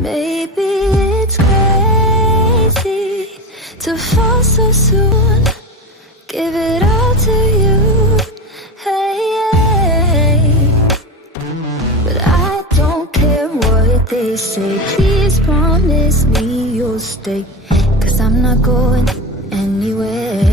Maybe it's crazy to fall so soon. Give it all to you, hey, hey. But I don't care what they say. Please promise me you'll stay, 'cause I'm not going anywhere.